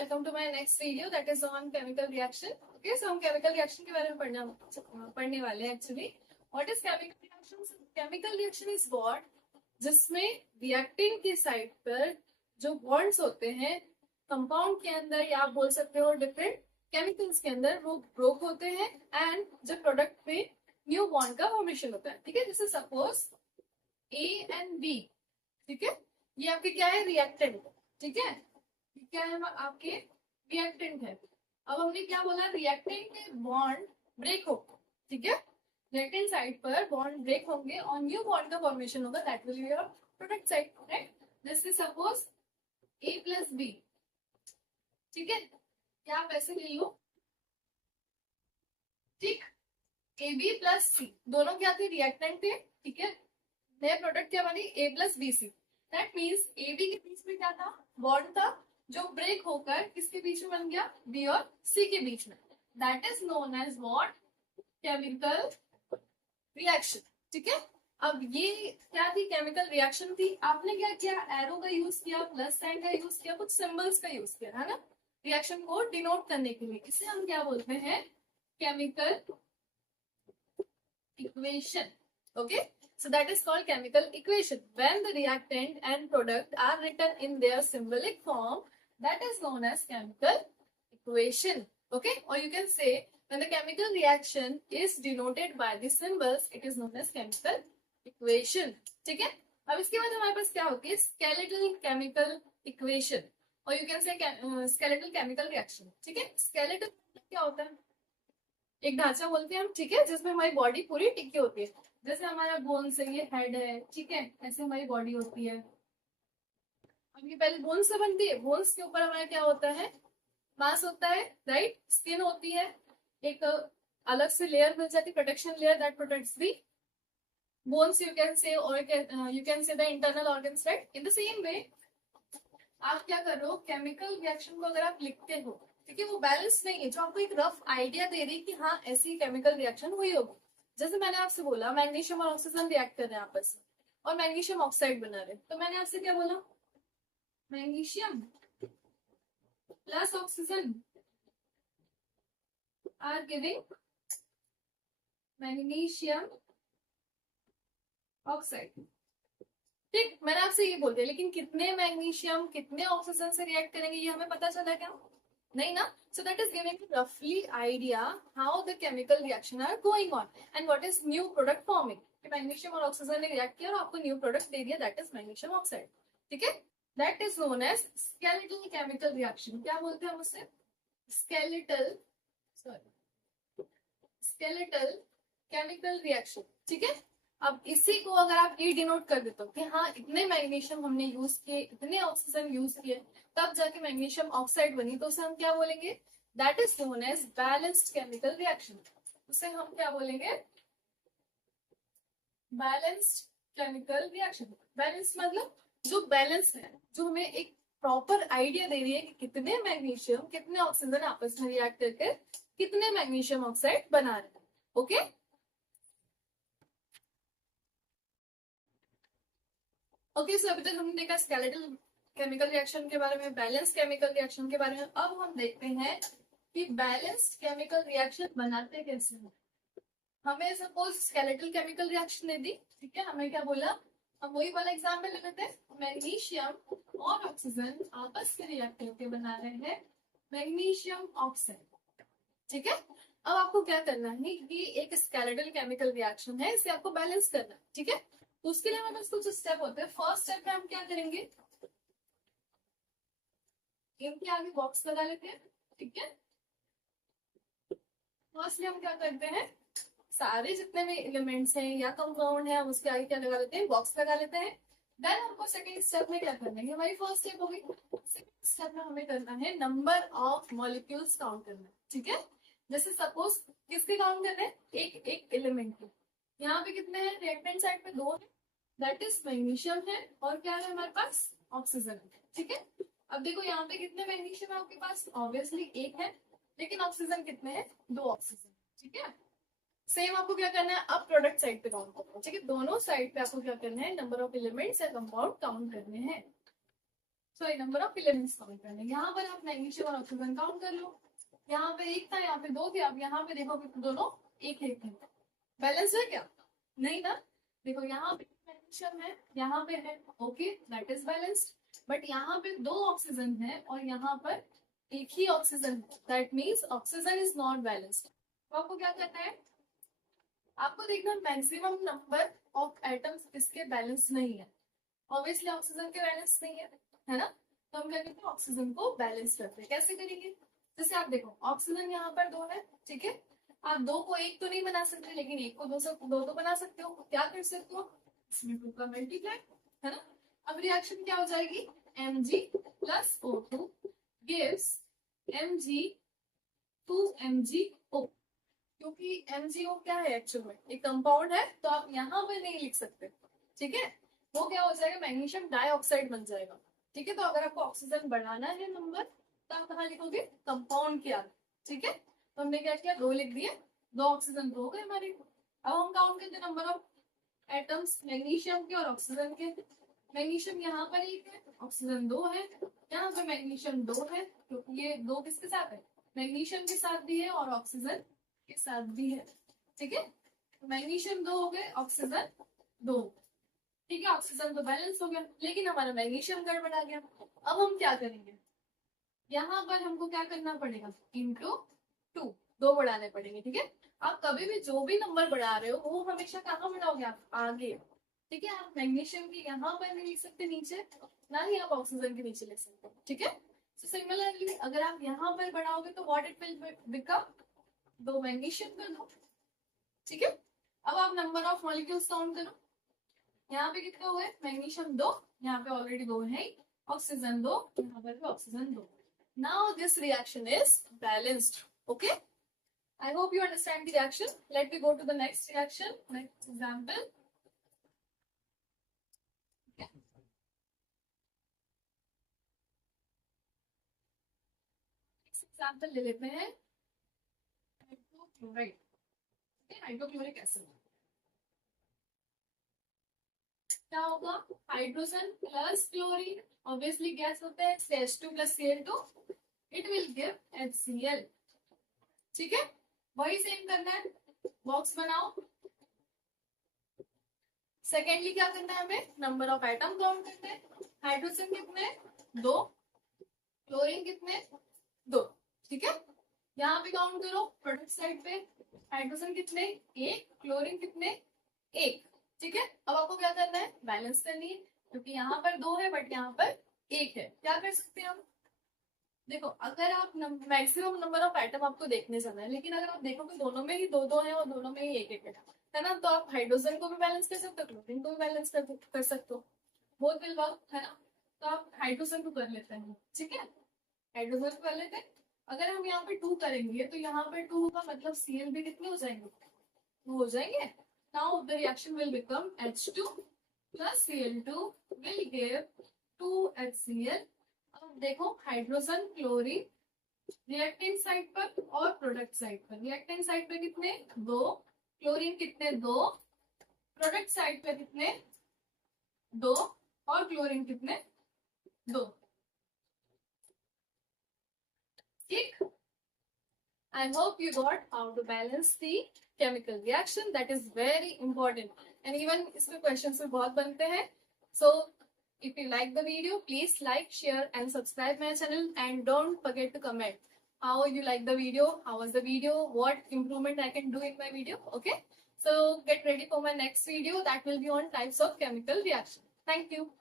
welcome to my next video that is on chemical reaction. Okay, so हम chemical reaction के बारे में पढ़ने वाले हैं actually. What is chemical reaction? Chemical reaction is what? जिसमें reacting की side पर जो bonds होते हैं compound के अंदर या आप बोल सकते हो different chemicals के अंदर वो broke होते हैं and जो product पे new bond का formation होता है. ठीक है, जैसे suppose A and B. ठीक है, ये आपके क्या है reactant. ठीक है, क्या है आपके रिएक्टेंट है. अब हमने क्या बोला, रिएक्टेंट के बॉन्ड ब्रेक हो. ठीक है, रिएक्टेंट साइड पर बॉन्ड ब्रेक होंगे और न्यू बॉन्ड का फॉर्मेशन होगा, that will be your product side. Right, जैसे सपोज A प्लस B. ठीक है, क्या आप ऐसे ले लो. ठीक, AB प्लस C दोनों क्या थे, रिएक्टेंट थे. ठीक है, नया प्रोडक्ट क्या बनी, A plus BC. That means AB के बीच में क्या था, बॉन्ड था जो ब्रेक होकर किसके बीच में बन गया, B और C के बीच में. That is known as what, chemical reaction. ठीक है, अब ये क्या थी, केमिकल रिएक्शन थी. आपने क्या किया, एरो का यूज किया, प्लस साइन का यूज किया, कुछ सिंबल्स का यूज किया है ना, रिएक्शन को डिनोट करने के लिए. इसे हम क्या बोलते हैं, chemical equation. Okay, so that is called chemical equation. When the reactant and product are written in their symbolic form, that is known as chemical equation. Okay, or you can say when the chemical reaction is denoted by the symbols, it is known as chemical equation. ठीक है, अब इसके बाद हमारे पास क्या होती है, skeletal chemical equation, or you can say skeletal chemical reaction. ठीक है, skeletal क्या होता है, एक ढांचा बोलते हैं हम. ठीक है, जिसमें हमारी बॉडी पूरी टिकी होती है. जैसे हमारा बोन से ये हेड है. ठीक है, ऐसे हमारी बॉडी होती है. अब ये पहले बोन से बनती है. बोन्स के ऊपर हमारा क्या होता है, मांस होता है. राइट, स्किन होती है, एक अलग से लेयर मिल जाती है, protection layer that protects the bones, you can say, और you can say the internal organs. Right, in the same way आप क्या कर रहे हो, केमिकल रिएक्शन को अगर आप लिखते हो, ठीक है, वो बैलेंस नहीं है, जो आपको एक रफ आइडिया दे रही है कि हाँ ऐसी केमिकल रिएक्शन हुई होगी. जैसे मैंने आपसे बोला मैग्नीशियम और ऑक्सीजन रिएक्ट कर रहे हैं आपस में और मैग्नीशियम ऑक्साइड बना रहे हैं, तो मैंने आपसे क्या बोला, magnesium plus oxygen are giving magnesium oxide. ठीक, मैंने आपसे ये बोल दिया, लेकिन कितने मैग्नीशियम कितने ऑक्सीजन से रिएक्ट करेंगे ये हमें पता चला क्या, नहीं ना. So that is giving a roughly idea how the chemical reaction are going on and what is new product forming. Magnesium और ऑक्सीजन ने रिएक्ट किया और आपको न्यू प्रोडक्ट दे दिया, दैट इज मैग्नीशियम ऑक्साइड. ठीक है, that is known as skeletal chemical reaction. क्या बोलते हैं हम उससे, स्केलेटल केमिकल रिएक्शन. ठीक है, अब इसी को अगर आप ये डिनोट कर देते हो कि हाँ इतने मैग्नीशियम हमने यूज किए, इतने ऑक्सीजन यूज किए, तब जाके मैग्नीशियम ऑक्साइड बनी, तो उसे हम क्या बोलेंगे, that is known as balanced chemical reaction. उसे हम क्या बोलेंगे, बैलेंस्ड केमिकल रिएक्शन. बैलेंस मतलब जो बैलेंस है, जो हमें एक प्रॉपर आइडिया दे रही है कि कितने मैग्नीशियम कितने ऑक्सीजन आपस में रिएक्ट करके कितने मैग्नीशियम ऑक्साइड बना रहे हैं. ओके, ओके, सो अभी तक हमने देखा स्केलेटल केमिकल रिएक्शन के बारे में, बैलेंस केमिकल रिएक्शन के बारे में. अब हम देखते हैं कि बैलेंस्ड केमिकल रिएक्शन बनाते कैसे हैं. हमें सपोज स्केलेटल केमिकल रिएक्शन दे दी. ठीक है, हमें क्या बोला, हम वही वाला एग्जाम्पल ले लेते हैं. मैग्नीशियम और ऑक्सीजन आपस में रिएक्ट करके बना रहे हैं मैग्नीशियम ऑक्साइड. ठीक है, अब आपको क्या करना है, ये एक स्केलेटल केमिकल रिएक्शन है, इसे आपको बैलेंस करना है. ठीक है, तो उसके लिए हमारे पास कुछ स्टेप होते हैं. फर्स्ट स्टेप में हम क्या करेंगे, इनके आगे बॉक्स लगा लेते हैं. ठीक है, फर्स्टली हम क्या करते हैं, सारे जितने भी एलिमेंट्स हैं या कंपाउंड है, हम उसके आगे क्या लगा लेते हैं, बॉक्स लगा लेते हैं. देन हमको सेकंड स्टेप में क्या करना है, हमारी फर्स्ट स्टेप होगी. सेकंड स्टेप में हमें करना है नंबर ऑफ मॉलिक्यूल्स काउंट करना है. ठीक है, जैसे सपोज किसके काउंट करना है, एक एक एलिमेंट के. यहाँ पे कितने हैं, रिएक्टेंट साइड पे 2 है, दैट इज मैग्नीशियम है, और क्या है हमारे पास, ऑक्सीजन है. ठीक है, अब देखो यहाँ पे कितने मैग्नीशियम है आपके पास, ऑब्वियसली 1 है, लेकिन ऑक्सीजन कितने हैं, 2 ऑक्सीजन. ठीक है, सेम आपको क्या करना है, अब प्रोडक्ट साइड पे काउंट करना है. ठीक है, दोनों साइड पे आपको क्या करना है, नंबर ऑफ एलिमेंट्स या कंपाउंड काउंट करने हैं. Sorry number of elements count करने। यहाँ पर आप मैग्नीशियम और ऑक्सीजन काउंट कर लो। यहाँ पे एक था, यहाँ पे दो थे, आप यहाँ पे देखो कि दोनों एक एक है। बैलेंस है क्या? नहीं ना। देखो यहाँ पे मैग्नीशियम है, यहाँ पे है, okay that is balanced. But यहाँ पे दो ऑक्सीजन है और यहाँ पर एक ही ऑक्सीजन है, that means oxygen is not balanced. तो आपको क्या करना है, आपको देखना मैक्सिमम नंबर ऑफ एटम्स किसके बैलेंस नहीं है। ऑब्वियसली ऑक्सीजन के बैलेंस नहीं है ना। तो हम क्या करते हैं, ऑक्सीजन को बैलेंस करते हैं। कैसे करेंगे, जैसे आप देखो ऑक्सीजन यहाँ पर दो है, ठीक है। आप दो को एक तो नहीं बना सकते, लेकिन एक को दो तो बना सकते हो। क्या कर सकते हो, इसमें टू का मल्टीप्लाई, है ना। अब रिएक्शन क्या हो जाएगी, Mg plus O2 gives Mg2MgO। क्योंकि MgO क्या है एक्चुअल में, एक कंपाउंड है, तो आप यहाँ पर नहीं लिख सकते, ठीक है। वो क्या हो जाएगा, मैग्नीशियम डाइऑक्साइड बन जाएगा, ठीक है। तो अगर आपको ऑक्सीजन बढ़ाना है नंबर, तो आप कहाँ लिखोगे, कंपाउंड के आगे, ठीक है। तो हमने क्या किया, दो लिख दिए, दो ऑक्सीजन तो हो गए हमारे। अब हम काउंट करते नंबर ऑफ एटम्स मैग्नीशियम के और ऑक्सीजन के। मैग्नीशियम यहाँ पर एक है, ऑक्सीजन दो है, यहाँ पर मैग्नीशियम दो है, क्योंकि ये दो किसके साथ है, मैग्नीशियम के साथ भी है और ऑक्सीजन के साथ भी है, ठीक है। मैग्नीशियम दो हो गए, ऑक्सीजन दो, ठीक है। ऑक्सीजन तो बैलेंस हो गया, लेकिन हमारा मैग्नीशियम गड़बड़ा गया। अब हम क्या करेंगे, यहाँ पर हमको क्या करना पड़ेगा, इंटू टू, दो बढ़ाने पड़ेंगे, ठीक है। आप कभी भी जो भी नंबर बढ़ा रहे हो वो हमेशा कहाँ बढ़ाओगे, आप आगे, ठीक है। आप मैग्नीशियम की यहाँ पर नहीं लिख सकते नीचे, ना ही आप ऑक्सीजन के नीचे लिख सकते हो, ठीक है। सो सिमिलरली अगर आप यहाँ पर बढ़ाओगे तो व्हाट इट विल बिकम, दो मैग्नीशियम कर दो, ठीक है। अब आप नंबर ऑफ मॉलिक्यूल्स काउंट करो। यहाँ पे कितने हुए, मैग्नीशियम दो, यहाँ पे ऑलरेडी दो है, ऑक्सीजन दो, यहाँ पर भी ऑक्सीजन दो। Now this reaction is balanced, okay. I hope you understand the reaction. Let me go to the next reaction, next example. Okay. Next example ले लेते हैं, हाइड्रोक्लोराइड, हाइड्रोक्लोरिक एसिड। क्या होगा, hydrogen plus chlorine, obviously gas होता है, H2 plus Cl2, it will give HCl, ठीक है। वही सेम करना है, बॉक्स बनाओ। सेकेंडली क्या करना है, हमें नंबर ऑफ एटम काउंट करना है। हाइड्रोजन कितने, दो, क्लोरीन कितने, दो, ठीक है। यहाँ पे काउंट करो, प्रोडक्ट साइड पे हाइड्रोजन कितने, एक, क्लोरीन कितने, एक, ठीक है। अब आपको क्या करना है, बैलेंस करनी है, क्योंकि यहाँ पर दो है बट यहाँ पर एक है। क्या कर सकते हैं हम, देखो अगर आप मैक्सिमम नंबर ऑफ आइटम आपको देखने जाना है, लेकिन अगर आप देखो कि दोनों में ही दो दो है और दोनों में ही एक एक है ना, तो आप हाइड्रोजन को भी बैलेंस कर सकते हो, क्लोरीन को भी बैलेंस कर सकते हो, बोथ विल वर्क, है ना। तो आप हाइड्रोजन को कर लेते हैं, ठीक है, हाइड्रोजन को कर लेते हैं। अगर हम यहाँ पे टू करेंगे तो यहाँ पे टू का मतलब Cl भी कितने हो जाएंगे, टू हो जाएंगे। Now the reaction will become H2 plus Cl2 will give 2HCl। अब देखो हाइड्रोजन क्लोरीन रिएक्टेंट साइड पर और प्रोडक्ट साइड पर, रिएक्टेंट साइड पे कितने, दो, क्लोरीन कितने, दो, प्रोडक्ट साइड पे कितने, दो, और क्लोरीन कितने, दो, ठीक। I hope you got how to balance the chemical reaction. That is very important. And even इसमें questions भी बहुत बनते हैं. So if you like the video, please like, share, and subscribe my channel. And don't forget to comment how you like the video, how was the video, what improvement I can do in my video. Okay. So get ready for my next video. That will be on types of chemical reaction. Thank you.